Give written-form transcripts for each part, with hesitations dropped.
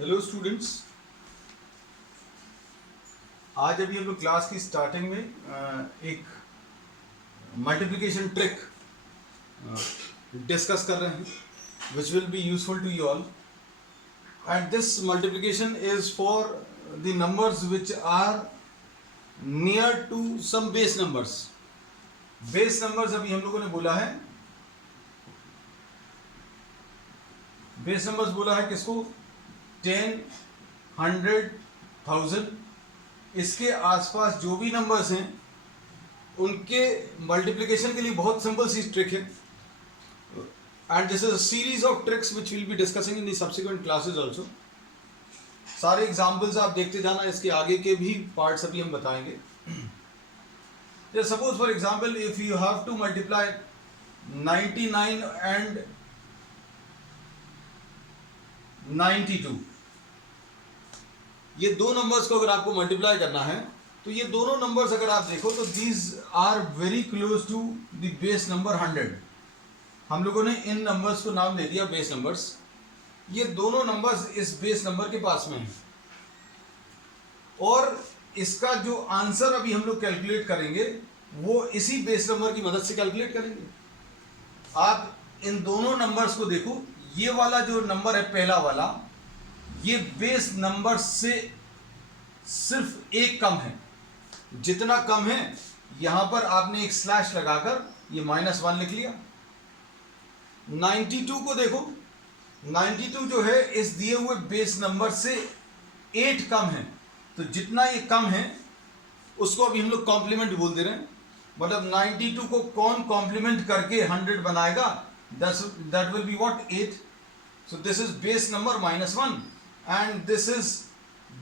Hello students, आज अभी हम लोग क्लास की स्टार्टिंग में एक मल्टीप्लिकेशन ट्रिक डिस्कस कर रहे हैं which will be useful to you all and this multiplication is for the numbers which are near to some base numbers. Base numbers अभी हम लोगों ने बोला है, बेस नंबर्स बोला है किसको? 10, 100, 1000। इसके आसपास जो भी नंबर्स हैं उनके मल्टीप्लिकेशन के लिए बहुत सिंपल सी ट्रिक है and this is a series of tricks which will be discussing in the subsequent classes also. सारे एग्जांपल्स आप देखते जाना, इसके आगे के भी पार्ट्स अभी हम बताएंगे। Suppose for example if you have to multiply 99 and 92, ये दो नंबर्स को अगर आपको मल्टीप्लाई करना है तो ये दोनों नंबर्स अगर आप देखो तो these are very close to the base number 100। हम लोगों ने इन नंबर्स को नाम दे दिया बेस नंबर्स। ये दोनों नंबर्स इस बेस नंबर के पास में हैं और इसका जो आंसर अभी हम लोग कैलकुलेट करेंगे वो इसी बेस नंबर की मदद से कैलकुलेट करेंगे। आप इन दोनों नंबर्स को देखो, ये वाला जो नंबर है पहला वाला, ये बेस नंबर से सिर्फ एक कम है। जितना कम है यहां पर आपने एक स्लैश लगाकर ये -1 लिख लिया। 92 को देखो, 92 जो है इस दिए हुए बेस नंबर से 8 कम है, तो जितना ये कम है उसको अभी हम लोग कॉम्प्लीमेंट बोल दे रहे हैं। मतलब 92 को कौन कॉम्प्लीमेंट करके 100 बनाएगा? That will be what? 8। So this is base number -1 and this is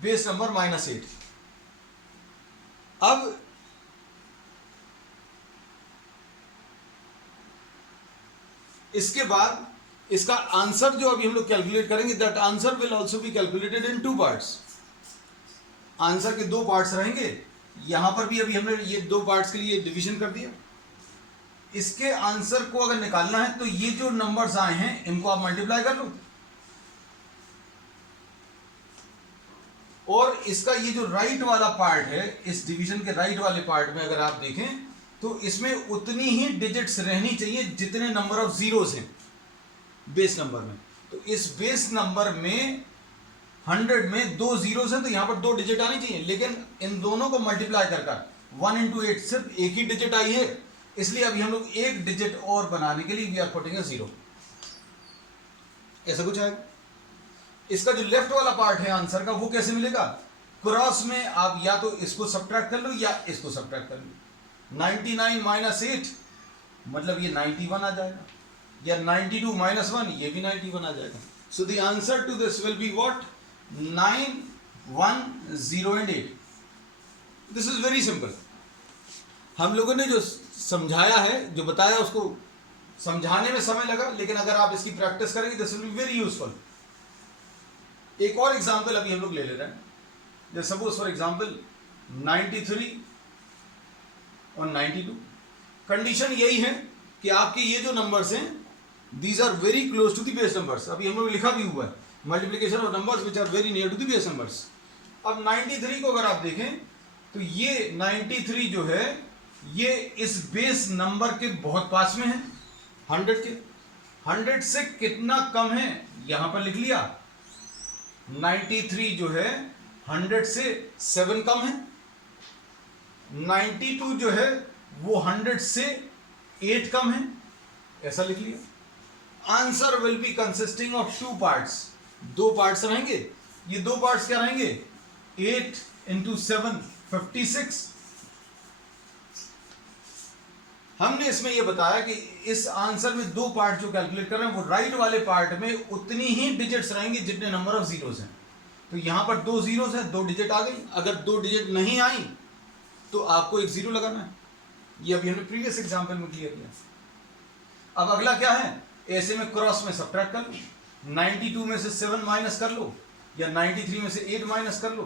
base number -8। अब इसके बाद इसका आंसर जो अभी हम लोग कैलकुलेट करेंगे, that answer will also be calculated in 2 parts. Answer के 2 पार्ट्स रहेंगे। यहां पर भी अभी हमने ये 2 पार्ट्स के लिए डिवीजन कर दिया। इसके आंसर को अगर निकालना है तो ये जो नंबर्स आए हैं इनको आप मल्टीप्लाई कर लो और इसका ये जो राइट वाला पार्ट है, इस डिवीजन के राइट वाले पार्ट में अगर आप देखें तो इसमें उतनी ही डिजिट्स रहनी चाहिए जितने नंबर ऑफ जीरोस हैं बेस नंबर में। तो इस बेस नंबर में 100 में 2 जीरोस हैं तो यहां पर 2 डिजिट आनी चाहिए, लेकिन इन दोनों को मल्टीप्लाई कर 1 into 8 सिर्फ एक ही डिजिट आई है, इसलिए अभी हम लोग एक डिजिट और बनाने के लिए वी आर पुटिंग अ 0। ऐसा कुछ है। इसका जो लेफ्ट वाला पार्ट है आंसर का वो कैसे मिलेगा? क्रॉस में आप या तो इसको सब्ट्रैक्ट कर लो या इसको सब्ट्रैक्ट कर लो। 99 -8 मतलब ये 91 आ जाएगा, या 92 -1 ये भी 91 आ जाएगा। So the answer to this will be what? 9, 1, 0 and 8। This is very simple. हम लोगों ने जो समझाया है, जो बताया, उसको समझाने में समय लगा, लेकिन अगर आप इसकी प्रैक्टिस करेंगे this will be very useful. एक और एग्जाम्पल अभी हम लोग ले रहे हैं। जैसे सपोज फॉर एग्जाम्पल 93 और 92। कंडीशन यही है कि आपके ये जो नंबर्स हैं these are very close to the base numbers. अभी हम लोग लिखा भी हुआ है multiplication of numbers which are very near to the base numbers. अब 93 को अगर आप देखें तो ये 93 जो है ये इस बेस नंबर के बहुत पास में है, 100 के। 100 से कितना कम है यहां पर लिख लिया। 93 जो है 100 से 7 कम है। 92 जो है वो 100 से 8 कम है, ऐसा लिख लिया। Answer will be consisting of 2 parts. 2 parts रहेंगे। ये 2 पार्ट्स क्या रहेंगे? 8 into 7 56। हमने इसमें यह बताया कि इस आंसर में 2 पार्ट जो कैलकुलेट कर रहे हैं वो राइट वाले पार्ट में उतनी ही डिजिट्स रहेंगी जितने नंबर ऑफ जीरोस हैं। तो यहां पर 2 जीरोस हैं, 2 डिजिट आ गई। अगर 2 डिजिट नहीं आई तो आपको एक 0 लगाना है। ये अभी हमने प्रीवियस एग्जांपल में क्लियर किया। अब अगला क्या है? ऐसे में क्रॉस में सब्ट्रैक्ट कर लो। 92 में से 7 माइनस कर लो, या 93 में से 8 माइनस कर लो।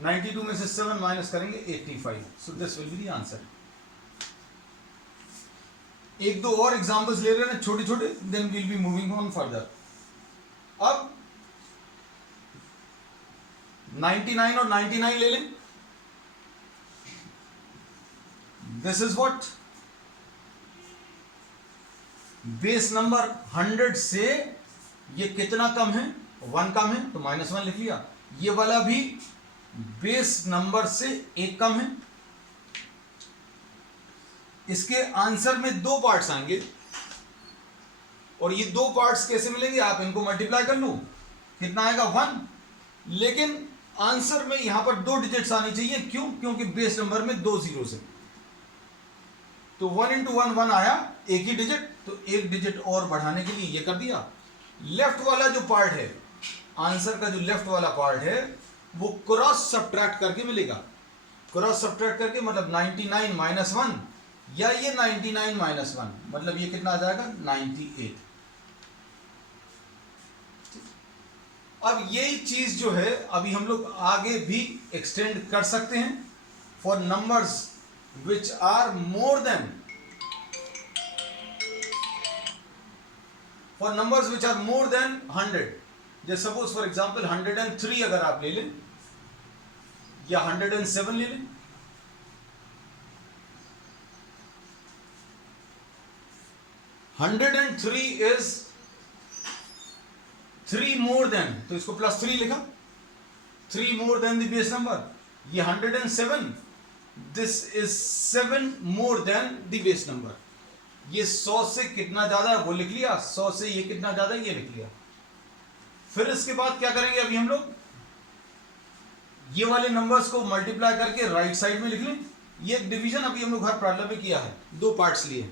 92 में से 7 माइनस करेंगे 85। So this will be the answer. एक दो और एग्जांपल्स ले रहे हैं छोटे छोटे, then will be moving on further. अब 99 और 99 ले लें, this is what, base number 100 से ये कितना कम है, 1 कम है, तो -1 लिख लिया। ये वाला भी बेस नंबर से 1 कम है। इसके आंसर में 2 पार्ट्स आएंगे, और ये 2 पार्ट्स कैसे मिलेंगे, आप इनको मल्टीप्लाई कर लो, कितना आएगा 1, लेकिन आंसर में यहां पर 2 डिजिट्स आनी चाहिए। क्यों? क्योंकि बेस नंबर में 2 जीरोस है, तो 1 इंटू 1 1 आया, एक ही डिजिट, तो एक डिजिट और बढ़ाने के लिए ये कर दिया। लेफ्ट वाला जो पार्ट है, आंसर का जो लेफ्ट वाला पार्ट है, वो क्रॉस सब्ट्रैक्ट करके मिलेगा। क्रॉस सब्ट्रैक्ट करके मतलब 99 माइनस 1, या ये 99 माइनस 1, मतलब ये कितना आ जाएगा 98। अब यही चीज जो है अभी हम लोग आगे भी एक्सटेंड कर सकते हैं for numbers which are more than, for numbers which are more than 100। जैसे सपोज फॉर एग्जांपल 103 अगर आप ले लें, या 107 ले लें, $103 is 3 more than, तो इसको +3 लिखा, 3 more than the base number। ये 107, this is 7 more than the base number। ये 100 से कितना ज्यादा है वो लिख लिया, 100 से ये कितना ज्यादा है ये लिख लिया। फिर इसके बाद क्या करेंगे, अभी हम लोग ये वाले नंबर्स को मल्टीप्लाई करके राइट साइड में लिख लें। ये डिवीजन अभी हम लोग हर प्रॉब्लम में किया है, 2 पार्ट्स लिए,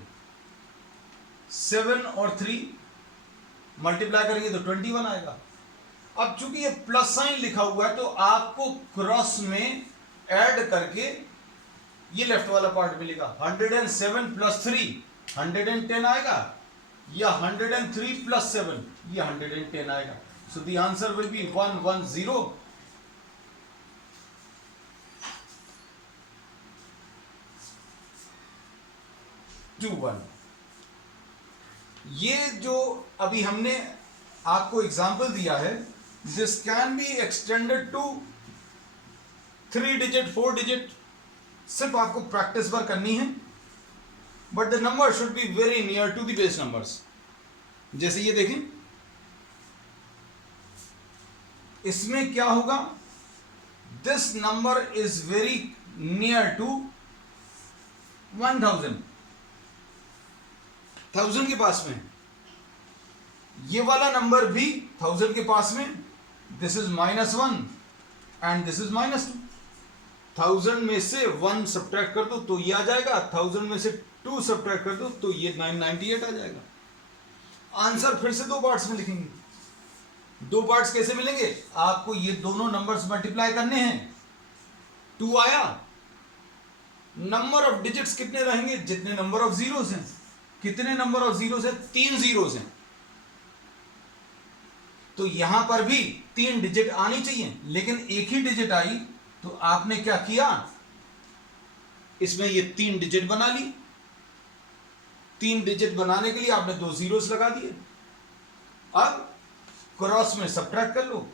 7 और 3 मल्टीप्लाई करेंगे तो 21 आएगा। अब चूंकि ये प्लस साइन लिखा हुआ है, तो आपको क्रॉस में ऐड करके ये लेफ्ट वाला पार्ट मिलेगा। 107 + 3 110 आएगा, या 103 + 7 ये 110 आएगा। सो द आंसर विल बी 110 21। ये जो अभी हमने आपको एग्जाम्पल दिया है, this can be extended to 3 digit 4 digit, सिर्फ आपको प्रैक्टिस बार करनी है, but the number should be very near to the base numbers. जैसे ये देखें, इसमें क्या होगा, this number is very near to 1000 के पास में, ये वाला नंबर भी 1000 के पास में, this is -1 and this is -2। 1000 में से 1 सब्ट्रैक्ट कर दो तो ये आ जाएगा, 1000 में से 2 सब्ट्रैक्ट कर दो तो ये 998 आ जाएगा। आंसर फिर से 2 पार्ट्स में लिखेंगे। 2 पार्ट्स कैसे मिलेंगे, आपको ये दोनों नंबर्स मल्टीप्लाई करने हैं। 2 आया, नंबर ऑफ डिजिट्स कितने रहेंगे, जितने नंबर ऑफ जीरोस हैं। कितने नंबर ऑफ जीरोस हैं, 3 जीरोस हैं, तो यहां पर भी 3 डिजिट आनी चाहिए, लेकिन एक ही डिजिट आई, तो आपने क्या किया, इसमें ये 3 डिजिट बना ली। 3 डिजिट बनाने के लिए आपने 2 जीरोस लगा दिए। अब क्रॉस में सब्ट्रैक्ट कर लो,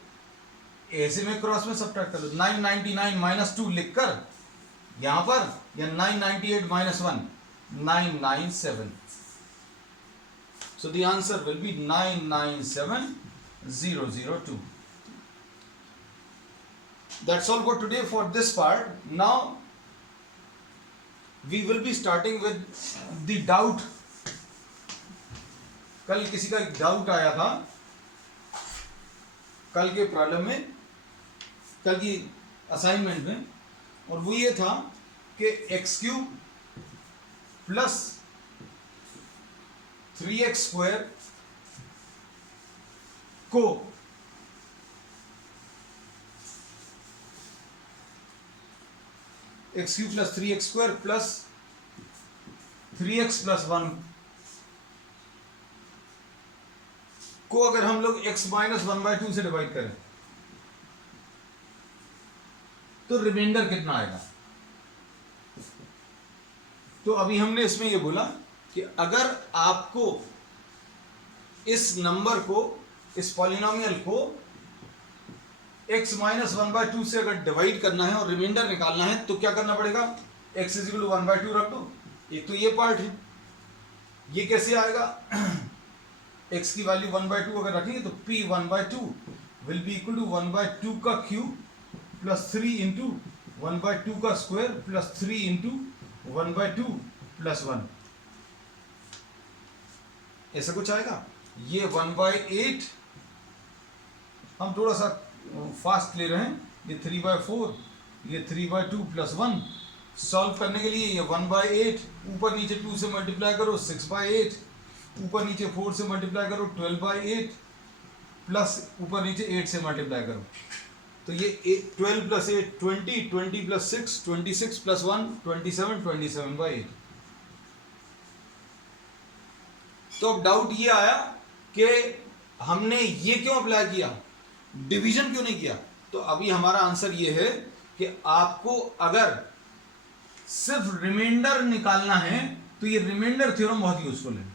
ऐसे में क्रॉस में सब्ट्रैक्ट कर लो, 999 - 2 लिखकर यहां पर, या 998 - 1 997। So the answer will be 997002. That's all for today for this part. Now we will be starting with the doubt. कल किसी का एक डाउट आया था कल के प्रॉब्लम में, कल की असाइनमेंट में, और वो ये था कि x³ + 3x² को x³ + 3x² + 3x + 1 को अगर हम लोग x - 1/2 से डिवाइड करें तो रिमाइंडर कितना आएगा। तो अभी हमने इसमें यह बोला कि अगर आपको इस नंबर को, इस पॉलिनोमियल को x माइनस 1/2 से अगर डिवाइड करना है और रिमाइंडर निकालना है तो क्या करना पड़ेगा, x इज इक्वल टू 1/2 रख दो। एक तो ये पार्ट है, ये कैसे आएगा x की वैल्यू 1/2 अगर रखेंगे तो p 1/2 will be equal to 1/2 का क्यूब प्लस 3 इंटू 1/2 का स्क्वायर प्लस 3 इंटू 1/2 प्लस 1, ऐसा कुछ आएगा। ये 1/8, हम थोड़ा सा फास्ट ले रहे हैं, ये 3/4, ये 3/2 प्लस 1। सॉल्व करने के लिए ये 1/8 ऊपर नीचे 2 से मल्टीप्लाई करो 6/8, ऊपर नीचे 4 से मल्टीप्लाई करो 12/8 प्लस ऊपर नीचे 8 से मल्टीप्लाई करो, तो ये 12 प्लस 8 20, 20 प्लस 6 26 प्लस 1 27, 27/8। तो अब डाउट ये आया कि हमने ये क्यों अप्लाई किया, डिवीजन क्यों नहीं किया। तो अभी हमारा आंसर ये है कि आपको अगर सिर्फ रिमाइंडर निकालना है तो ये रिमाइंडर थ्योरम बहुत यूजफुल है,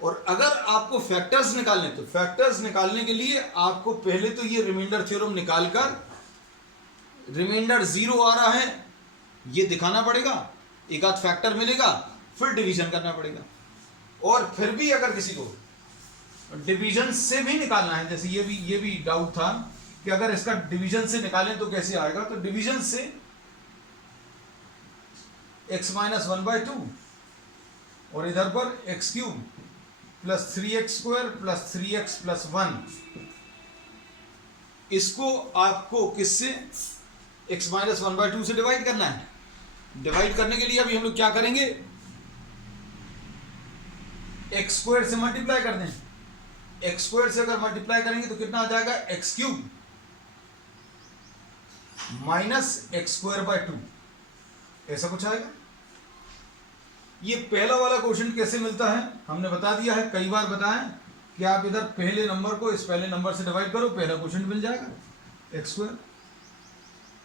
और अगर आपको फैक्टर्स निकालने तो फैक्टर्स निकालने के लिए आपको पहले तो ये रिमाइंडर थ्योरम निकालकर रिमाइंडर 0 आ रहा है ये दिखाना पड़ेगा, एक आध फैक्टर मिलेगा, फिर डिवीजन करना पड़ेगा। और फिर भी अगर किसी को डिवीजन से भी निकालना है, जैसे ये भी डाउट था कि अगर इसका डिवीजन से निकालें तो कैसे आएगा, तो डिवीजन से x माइनस 1/2 और इधर पर x cube plus 3x square plus 3x plus 1, इसको आपको किससे x माइनस 1/2 से डिवाइड करना है। डिवाइड करने के लिए अभी हम लोग क्या करेंगे, x स्क्वायर से मल्टीप्लाई कर दें। x स्क्वायर से अगर मल्टीप्लाई करेंगे तो कितना आ जाएगा, x cube minus x square by 2, ऐसा कुछ आएगा। ये पहला वाला क्वेश्चन कैसे मिलता है हमने बता दिया है, कई बार बताएं कि आप इधर पहले नंबर को इस पहले नंबर से डिवाइड करो, पहला क्वेश्चन मिल जाएगा x स्क्वायर।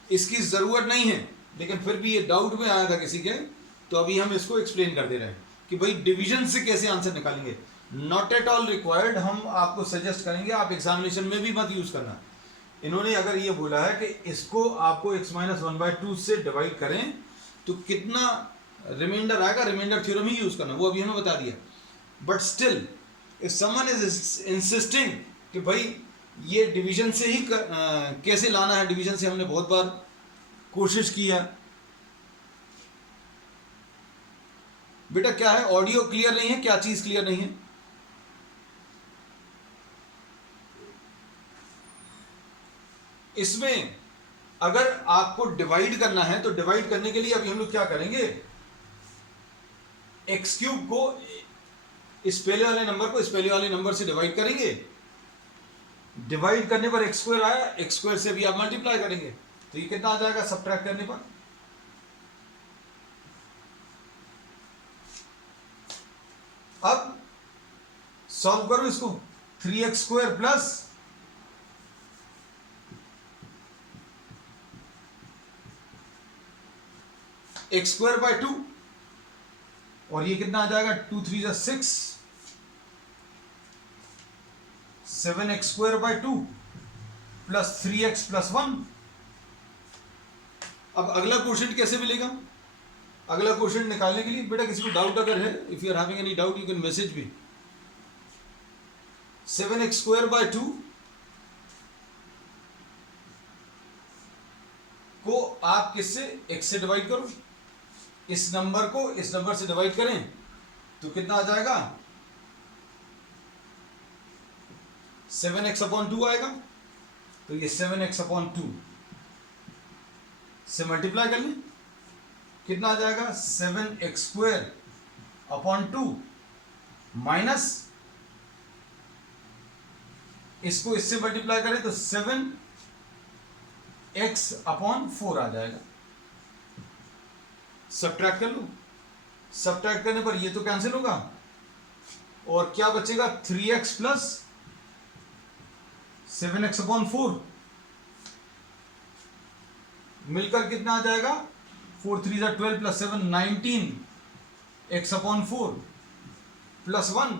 इसकी जरूरत नहीं है लेकिन फिर भी ये डाउट में आया था किसी के, तो अभी हम इसको एक्सप्लेन कर दे रहे हैं कि भाई डिवीजन से कैसे आंसर निकालेंगे। नॉट एट ऑल रिक्वायर्ड, हम आपको सजेस्ट करेंगे, आप एग्जामिनेशन में भी मत यूज करना। इन्होंने अगर ये बोला है कि इसको आपको x माइनस 1/2 से डिवाइड करें तो कितना रिमाइंडर आएगा, रिमाइंडर थ्योरम ही यूज करना, वो अभी हमें बता दिया। But still if someone is insisting कि भाई ये डिवीजन से ही कैसे लाना है, डिवीजन से हमने बहुत बार कोशिश किया। बेटा क्या है, ऑडियो क्लियर नहीं है, क्या चीज क्लियर नहीं है? इसमें अगर आपको डिवाइड करना है तो डिवाइड करने के लिए अभी हम लोग क्या करेंगे, एक्स क्यूब को इस पहले वाले नंबर को इस पहले वाले नंबर से डिवाइड करेंगे। डिवाइड करने पर एक्स स्क्वायर आया, एक्स स्क्वायर से भी आप मल्टीप्लाई करेंगे तो ये कितना आ जाएगा सब्ट्रैक्ट करने पर। अब सॉल्व करो इसको, 3x square plus x square by 2, और ये कितना आ जाएगा 2 3 जा 6, 7x square by 2 plus 3x plus 1। अब अगला क्वेश्चन कैसे मिलेगा, अगला क्वेश्चन निकालने के लिए बेटा किसी को डाउट अगर है, if you are having any doubt you can message me. 7x square by 2 को आप किससे, x से डिवाइड करो, इस नंबर को इस नंबर से डिवाइड करें तो कितना आ जाएगा 7x अपॉन 2 आएगा। तो ये 7x अपॉन 2 से मल्टीप्लाई कर लें, कितना आ जाएगा 7x स्क्वायर अपॉन 2 माइनस इसको इससे मल्टीप्लाई करें तो 7x अपॉन 4 आ जाएगा। सब्ट्रैक्ट कर लो, सब्ट्रैक्ट करने पर ये तो कैंसिल होगा और क्या बचेगा 3x प्लस 7x अपॉन 4 मिलकर कितना आ जाएगा 4 3 जा 12 प्लस 7 19 x अपॉन 4 प्लस 1।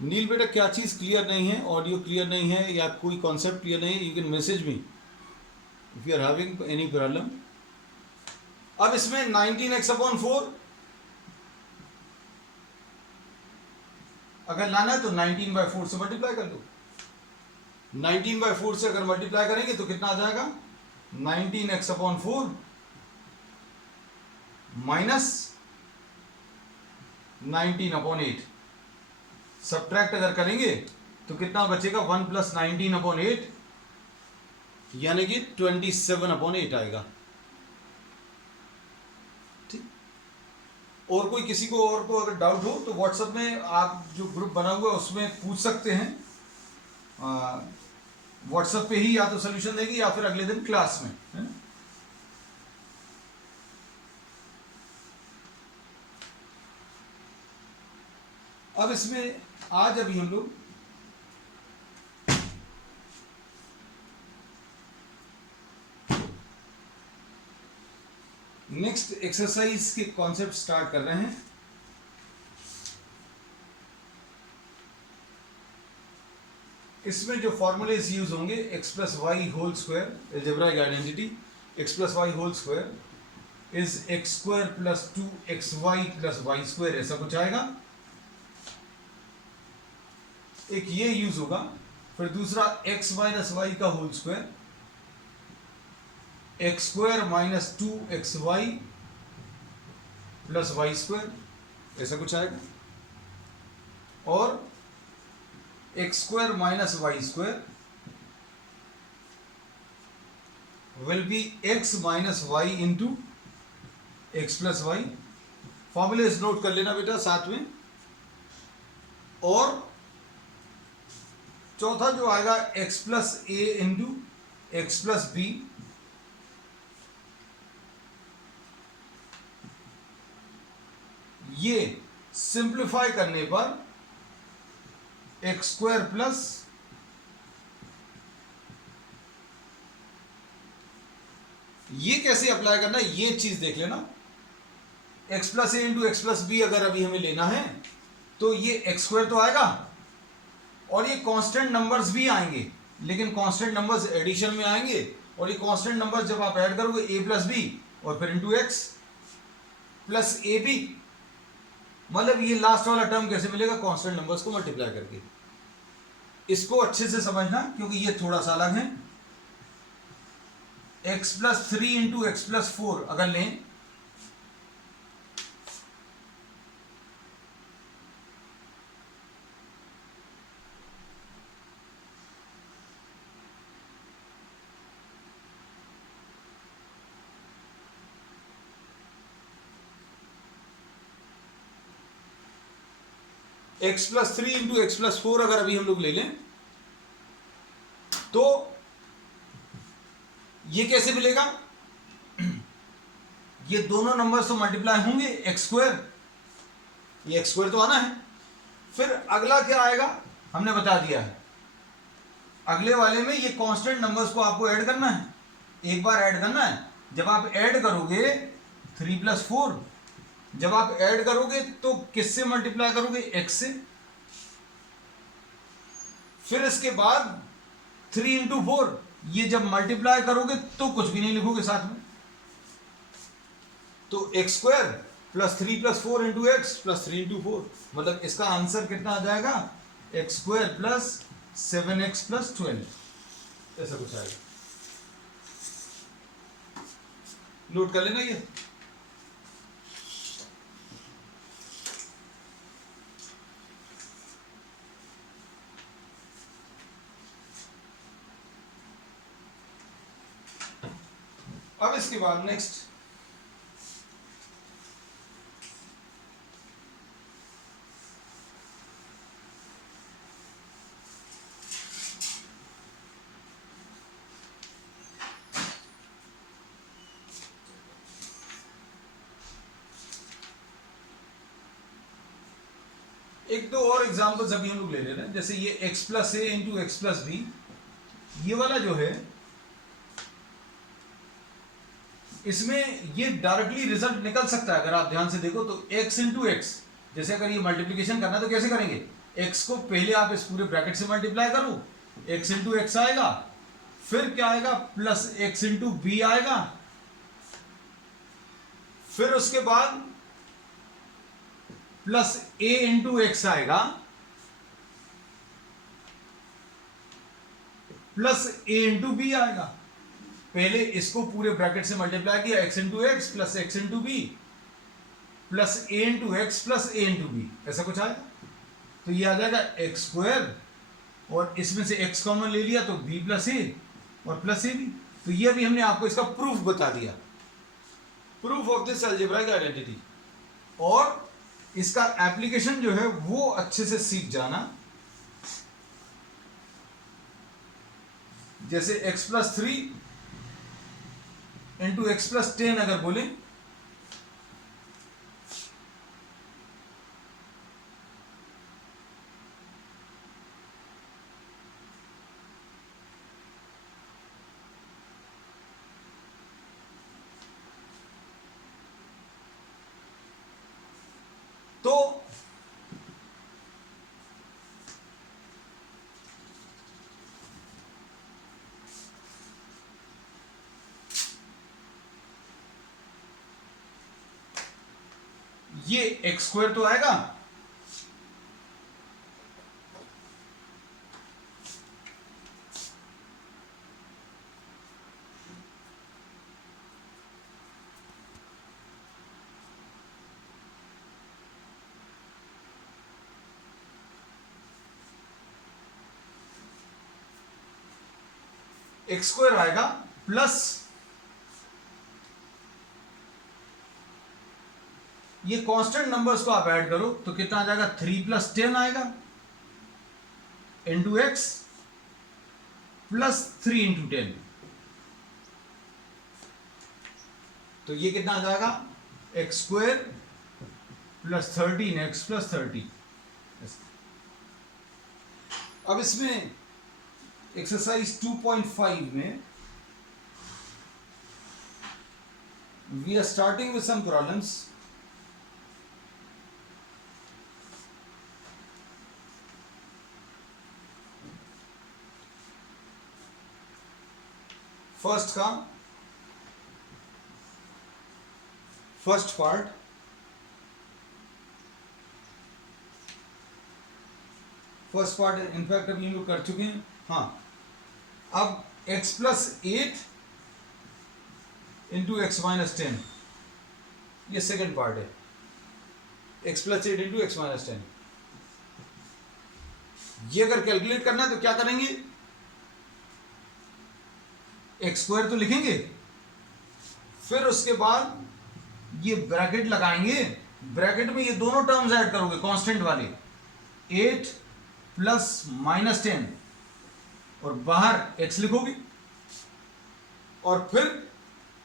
नील बेटा क्या चीज़ क्लियर नहीं है, ऑडियो क्लियर नहीं है या कोई कॉन्सेप्ट क्लियर नहीं है, you can message me if you are having any problem. अब इसमें 19x/4 अगर लाना है तो 19/4 से मल्टीप्लाई कर दो। 19/4 से अगर मल्टीप्लाई करेंगे तो कितना आ जाएगा, 19x/4 माइनस 19/8। सब्ट्रैक्ट अगर करेंगे तो कितना बचेगा, 1 + 19/8 यानी कि 27/8 आएगा। ठीक, और कोई किसी को और को अगर डाउट हो तो व्हाट्सएप में आप जो ग्रुप बना हुआ है उसमें पूछ सकते हैं। व्हाट्सएप पे ही या तो सोल्यूशन देगी या फिर अगले दिन क्लास में, है ना। अब इसमें आज अभी हम लोग नेक्स्ट एक्सरसाइज के कॉन्सेप्ट स्टार्ट कर रहे हैं। इसमें जो फॉर्मूलेज यूज होंगे, x+y² algebraic identity, x+y² is x² + 2xy + y², ऐसा कुछ आएगा। एक ये यूज होगा। फिर दूसरा x - y का whole square, x² - 2xy + y², ऐसा कुछ आएगा। और x² - y² will be x - y into x + y। Formulas note कर लेना बेटा साथ में। और चौथा जो आएगा x + a into x + b, ये सिंप्लीफाई करने पर x² प्लस ये कैसे अप्लाई करना है ये चीज देख लेना। x + a into x + b अगर अभी हमें लेना है तो ये x² तो आएगा और ये कांस्टेंट नंबर्स भी आएंगे, लेकिन कांस्टेंट नंबर्स एडिशन में आएंगे। और ये कांस्टेंट नंबर्स जब आप ऐड करोगे a + b और फिर इंटू x + ab, मतलब ये लास्ट वाला टर्म कैसे मिलेगा, कांस्टेंट नंबर्स को मल्टीप्लाई करके। इसको अच्छे से समझना क्योंकि ये थोड़ा सा अलग है। x + 3 into x + 4 अगर लें x + 3 into x + 4 अगर अभी हम लोग ले लें तो ये कैसे मिलेगा, ये दोनों नंबर तो मल्टीप्लाई होंगे, x², ये x² तो आना है। फिर अगला क्या आएगा हमने बता दिया है। अगले वाले में ये कांस्टेंट नंबर्स को आपको ऐड करना है, एक बार ऐड करना है। जब आप ऐड करोगे 3 + 4, जब आप ऐड करोगे तो किससे मल्टीप्लाई करोगे, x से। फिर इसके बाद 3 into 4, ये जब मल्टीप्लाई करोगे तो कुछ भी नहीं लिखोगे साथ में, तो x² + 3 + 4 into x + 3 into 4, मतलब इसका आंसर कितना आ जाएगा, x² + 7x + 12, ऐसा कुछ आएगा। नोट कर लेना ये। अब इसके बाद नेक्स्ट एक दो और एग्जांपल्स अभी हम लोग ले रहे हैं। जैसे ये x + a into x + b, ये वाला जो है इसमें ये डायरेक्टली रिजल्ट निकल सकता है। अगर आप ध्यान से देखो तो x into x, जैसे अगर ये मल्टीप्लिकेशन करना है तो कैसे करेंगे, x को पहले आप इस पूरे ब्रैकेट से मल्टीप्लाई करो, x इंटू एक्स आएगा, फिर क्या आएगा प्लस x इंटू बी आएगा, फिर उसके बाद प्लस a इंटू एक्स आएगा, प्लस a इंटू बी आएगा। पहले इसको पूरे ब्रैकेट से मल्टीप्लाई किया, x into x plus x into b plus a into x plus a into b, ऐसा कुछ आएगा। तो ये आ जाएगा एक्स स्क्वायर, और इसमें से x कॉमन ले लिया तो b प्लस a और प्लस a b। तो ये भी हमने आपको इसका प्रूफ बता दिया, proof of this algebraic identity. और इसका एप्लीकेशन जो है वो अच्छे से सीख जाना। जैसे x plus 3 into x plus 10 अगर बोले, तो ये एक्स स्क्वायर तो आएगा, एक्स स्क्वायर आएगा प्लस ये कांस्टेंट नंबर्स को आप ऐड करो तो कितना आ जाएगा 3 प्लस 10 आएगा इंटू एक्स प्लस 3 इंटू 10। तो ये कितना आ जाएगा x square plus 13 x plus 30। अब इसमें एक्सरसाइज 2.5 में we are starting with some problems. First part, in fact अभी हम लोग कर चुके हैं। हाँ, अब x plus 8 into x minus 10, ये सेकेंड पार्ट है। x plus 8 into x minus 10, ये अगर कैलकुलेट करना है तो क्या करेंगे, एक्स स्क्वायर तो लिखेंगे, फिर उसके बाद ये ब्रैकेट लगाएंगे, ब्रैकेट में ये दोनों टर्म्स ऐड करोगे कांस्टेंट वाले, 8 प्लस माइनस 10, और बाहर x लिखोगे, और फिर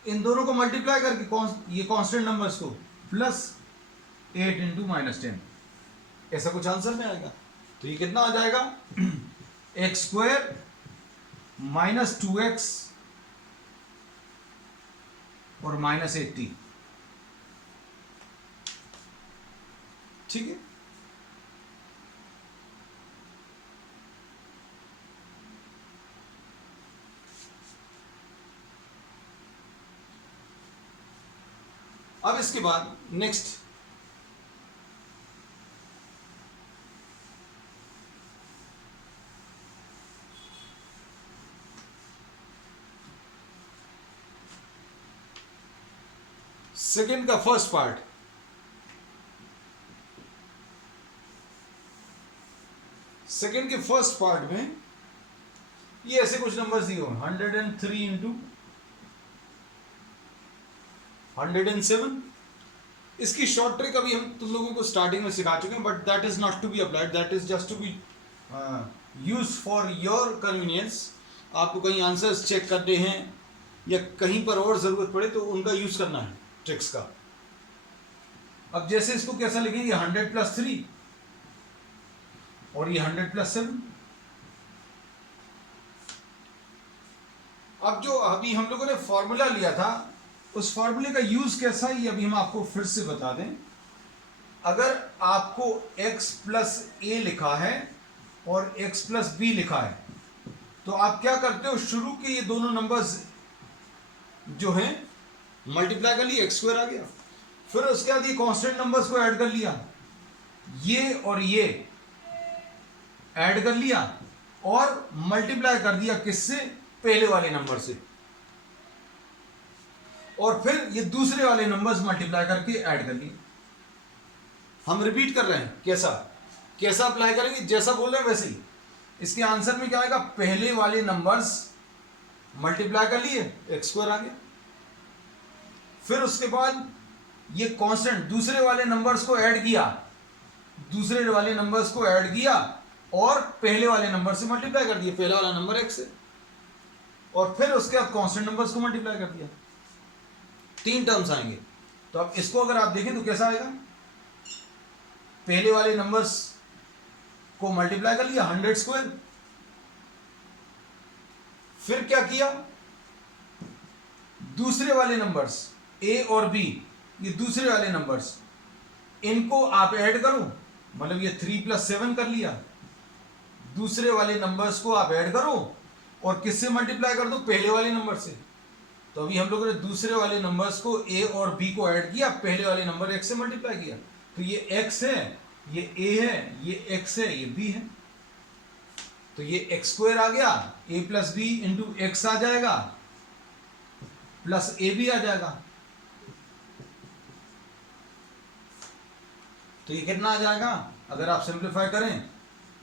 इन दोनों को मल्टीप्लाई करके ये कांस्टेंट नंबर्स को प्लस 8 इंटू माइनस 10, ऐसा कुछ आंसर में आएगा। तो ये कितना आ जाएगा एक्स स्क्वायर माइनस 2x और माइनस 80, ठीक है। अब इसके बाद नेक्स्ट सेकेंड का फर्स्ट पार्ट, सेकेंड के फर्स्ट पार्ट में ये ऐसे कुछ नंबर्स दिए हो, 103 इंटू 107। इसकी शॉर्ट ट्रिक अभी हम तुम लोगों को स्टार्टिंग में सिखा चुके हैं, but that is not to be applied, that is just to be use for your convenience. आपको कहीं आंसर्स चेक करने हैं या कहीं पर और जरूरत पड़े तो उनका यूज करना है ट्रिक्स का। अब जैसे इसको कैसा लिखेंगे, 100 प्लस 3 और ये 100 प्लस 7। अब जो अभी हम लोगों ने फॉर्मूला लिया था उस फॉर्मूले का यूज कैसा है ये अभी हम आपको फिर से बता दें। अगर आपको x प्लस ए लिखा है और x प्लस बी लिखा है, तो आप क्या करते हो, शुरू के ये दोनों नंबर्स जो हैं मल्टीप्लाई कर लिए, एक्स स्क्वायर आ गया। फिर उसके बाद ये कांस्टेंट नंबर्स को ऐड कर लिया, ये और ये ऐड कर लिया और मल्टीप्लाई कर दिया किससे, पहले वाले नंबर से, और फिर ये दूसरे वाले नंबर्स मल्टीप्लाई करके ऐड कर लिए। हम रिपीट कर रहे हैं, कैसा कैसा अप्लाई करेंगे, जैसा बोल रहे हैं वैसे ही। इसके आंसर में क्या आएगा, पहले वाले नंबर्स मल्टीप्लाई कर लिए, एक्स स्क्वायर आ गया। फिर उसके बाद ये कांस्टेंट दूसरे वाले नंबर्स को ऐड किया, दूसरे वाले नंबर्स को ऐड किया और पहले वाले नंबर से मल्टीप्लाई कर दिया, पहला वाला नंबर एक्स है, और फिर उसके बाद कांस्टेंट नंबर्स को मल्टीप्लाई कर दिया। 3 टर्म्स आएंगे। तो अब इसको अगर आप देखें तो कैसा आएगा, पहले वाले नंबर्स को मल्टीप्लाई कर लिया 100 स्क्वायर, फिर क्या किया, दूसरे वाले नंबर्स ए और बी, ये दूसरे वाले नंबर्स, इनको आप ऐड करो, मतलब ये 3 + 7 कर लिया, दूसरे वाले नंबर्स को आप ऐड करो और किससे मल्टीप्लाई कर दो, पहले वाले नंबर से। तो अभी हम लोगों ने दूसरे वाले नंबर्स को ए और बी को ऐड किया, पहले वाले नंबर एक्स से मल्टीप्लाई किया, तो ये एक्स है, ये ए है, ये एक्स है, ये बी है, तो ये एक्स स्क्वायर आ गया, ए प्लस बी इंटू एक्स आ जाएगा, प्लस ए बी आ जाएगा। तो ये कितना आ जाएगा, अगर आप सिंप्लीफाई करें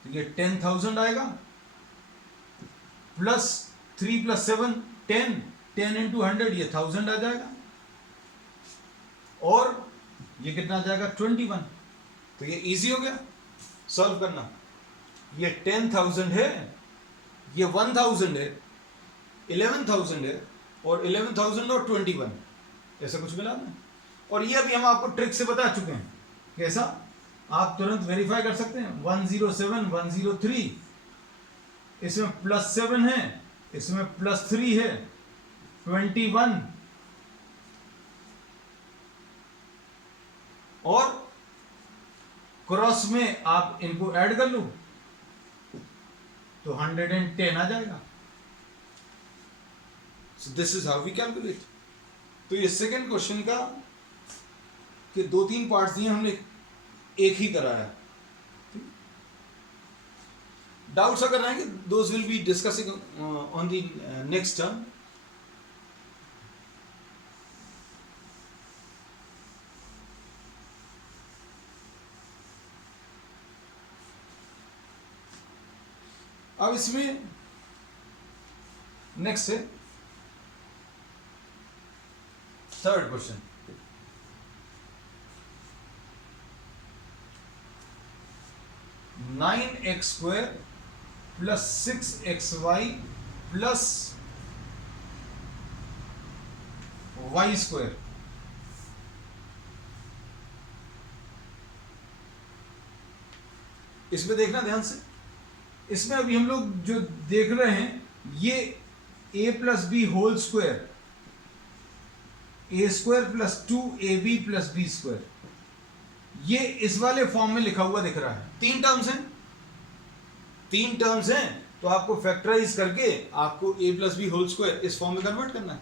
तो ये 10,000 आएगा, प्लस 3 + 7 10, 10 × 100 ये 1000 आ जाएगा, और ये कितना आ जाएगा 21। तो ये इजी हो गया सॉल्व करना। ये 10,000 है, ये 1000 है, 11,000 है, और 11,000 और 21 ऐसा कुछ मिला ना। और ये अभी हम आपको ट्रिक से बता चुके हैं, कैसा आप तुरंत वेरीफाई कर सकते हैं। 107 103, इसमें +7 है, इसमें +3 है, 21, और क्रॉस में आप इनको ऐड कर लो तो 110 आ जाएगा। So this is how we calculate. तो ये सेकंड क्वेश्चन का कि 2-3 पार्ट्स दिए, हमने एक ही कराया। डाउट्स अगर रहेंगे those will be discussing on the next term. अब इसमें नेक्स्ट है third question. (9x² + 6xy + y²। इसमें देखना ध्यान से। इसमें अभी हम लोग जो देख रहे हैं, ये a + b whole square, a² + 2ab + b², ये इस वाले फॉर्म में लिखा हुआ दिख रहा है। 3 टर्म्स हैं, 3 टर्म्स हैं, तो आपको फैक्टराइज करके आपको a + b होल स्क्वायर इस फॉर्म में कन्वर्ट करना है।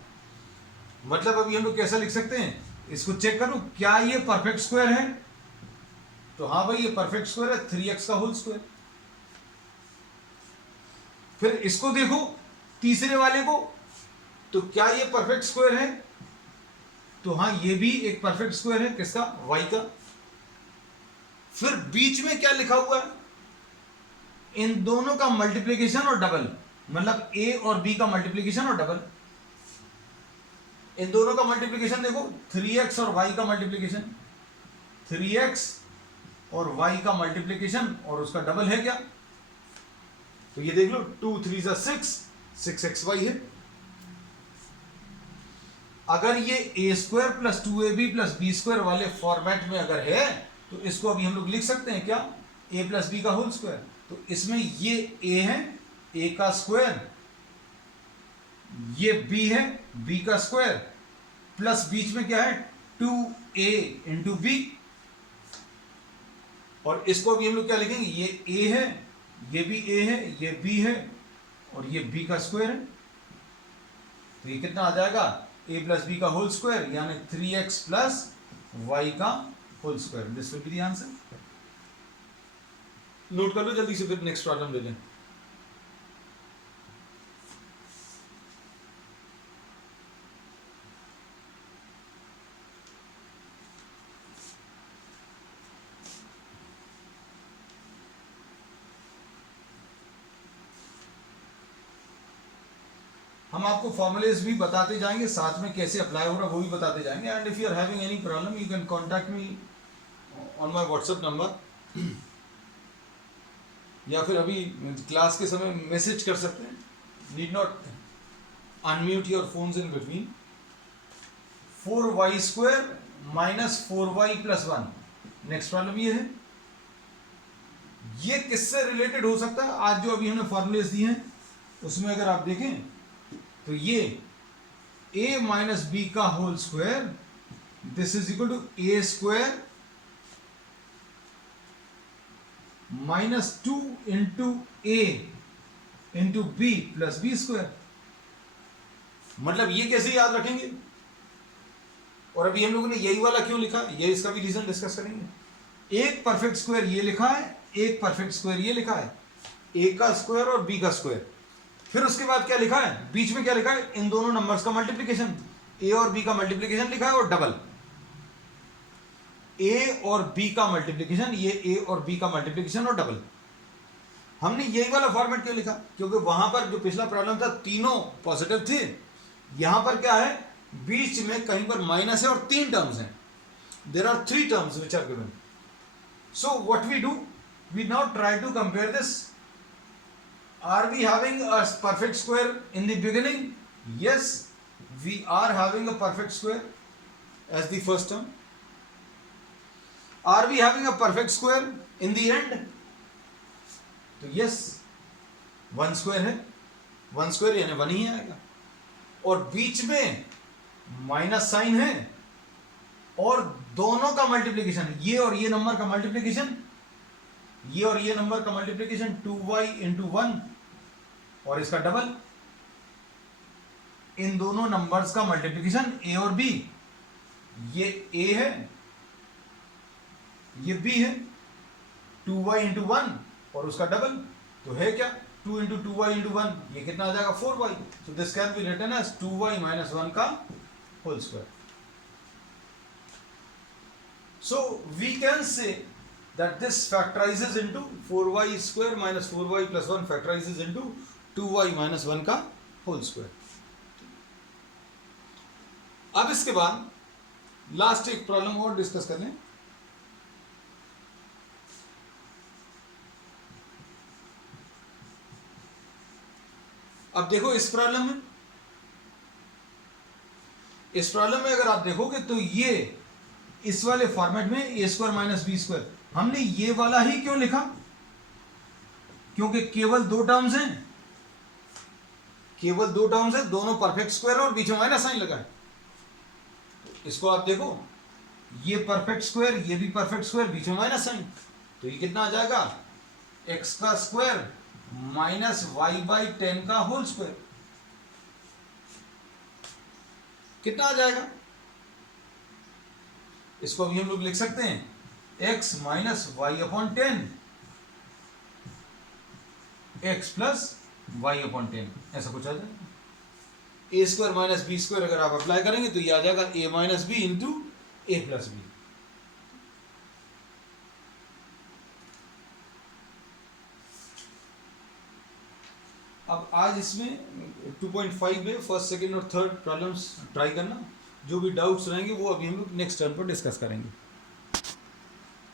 मतलब अभी हम लोग कैसा लिख सकते हैं, इसको चेक करो क्या ये परफेक्ट स्क्वायर है, तो हाँ भाई ये परफेक्ट स्क्वायर है, 3x का होल स्क्वायर। फिर इसको देखो तीसरे वाले को, तो क्या ये परफेक्ट स्क्वायर है, तो हाँ ये भी एक परफेक्ट स्क्वायर है, किसका, y का। फिर बीच में क्या लिखा हुआ है, इन दोनों का मल्टीप्लिकेशन और डबल, मतलब a और b का मल्टीप्लिकेशन और डबल। इन दोनों का मल्टीप्लिकेशन देखो, 3x और y का मल्टीप्लिकेशन, 3x और y का मल्टीप्लिकेशन और उसका डबल है क्या, तो ये देख लो 2 3 6, 6xy है। अगर ये a² + 2ab + b² वाले फॉर्मेट में अगर है, तो इसको अभी हम लोग लिख सकते हैं क्या, a + b का होल स्क्वायर। तो इसमें ये a है, a का स्क्वायर, ये b है, b का स्क्वायर, प्लस बीच में क्या है 2a × b, और इसको भी हम लोग क्या लिखेंगे, ये a है, ये भी a है, ये b है और ये b का स्क्वायर है। तो ये कितना आ जाएगा, a प्लस बी का होल स्क्वायर यानी 3x प्लस वाई का whole square. This will be the answer. Note कर लो जल्दी से, फिर नेक्स्ट प्रॉब्लम ले लें। हम आपको फॉर्मूलेज भी बताते जाएंगे, साथ में कैसे अप्लाई हो रहा है वो भी बताते जाएंगे। And if you are having any problem you can contact me on my WhatsApp number, या फिर अभी क्लास के समय मैसेज कर सकते हैं। Need not unmute your phones in between. 4y square minus 4y plus 1। Next problem ये है, ये किससे रिलेटेड हो सकता है, आज जो अभी हमने फॉर्मूलेज दिए हैं उसमें अगर आप देखें तो ये a माइनस बी का whole square, this is equal to a square minus 2 into a into b plus b square. मतलब ये कैसे याद रखेंगे, और अभी हम लोगों ने यही वाला क्यों लिखा, ये इसका भी रीजन डिस्कस करेंगे। एक परफेक्ट स्क्वायर ये लिखा है, एक परफेक्ट स्क्वायर ये लिखा है, a का स्क्वायर और b का स्क्वायर। फिर उसके बाद क्या लिखा है, बीच में क्या लिखा है, इन दोनों नंबर्स का मल्टीप्लिकेशन, a और b का मल्टीप्लिकेशन लिखा है और डबल। a और b का मल्टीप्लिकेशन, ये a और b का मल्टीप्लिकेशन और डबल। हमने यही वाला फॉर्मेट क्यों लिखा, क्योंकि वहां पर जो पिछला प्रॉब्लम था तीनों पॉजिटिव थे, यहां पर क्या है, बीच में कहीं पर माइनस है और 3 टर्म्स हैं। There are 3 terms which are given. So what we do, we now try to compare this. Are we having a perfect square in the beginning? Yes, we are having a perfect square as the first term. Are we having a perfect square in the end? तो yes, 1 square है, 1 square यानी 1 ही आएगा, और बीच में minus sign है और दोनों का मल्टीप्लिकेशन, ये और ये नंबर का मल्टीप्लिकेशन, ये और ये नंबर का मल्टीप्लिकेशन 2y इंटू 1 और इसका डबल, इन दोनों नंबर्स का मल्टीप्लिकेशन a और b। ये a है, ये b है, 2y इंटू 1 और उसका डबल, तो है क्या 2 इंटू 2y इंटू 1, ये कितना आ जाएगा 4y। So this can be written as 2y minus 1 का whole square. So we can say that this factorizes into 4y square minus 4y plus 1 factorizes into 2y minus 1 का whole square। अब इसके बाद last एक problem और discuss कर लें। अब देखो इस प्रॉब्लम में अगर आप देखोगे तो ये इस वाले फॉर्मेट में a square minus b square, हमने ये वाला ही क्यों लिखा, क्योंकि केवल 2 टर्म्स हैं, केवल 2 टर्म्स है, दोनों परफेक्ट स्क्वायर और बीच में माइनस साइन लगा है। तो इसको आप देखो, ये परफेक्ट स्क्वायर, ये भी परफेक्ट स्क्वायर, बीच में माइनस साइन, तो ये कितना आ जाएगा, x का स्क्वायर माइनस वाई बाई 10 का होल स्क्वायर। कितना आ जाएगा, इसको अभी हम लोग लिख सकते हैं x minus y upon 10, x plus y upon 10, ऐसा कुछ आ जाएगा। a square minus b square अगर आप अप्लाई करेंगे तो ये आ जाएगा a minus b into a plus b. अब आज इसमें 2.5 में फर्स्ट सेकेंड और थर्ड प्रॉब्लम्स ट्राई करना, जो भी डाउट्स रहेंगे वो अभी हम लोग नेक्स्ट टर्म पर डिस्कस करेंगे।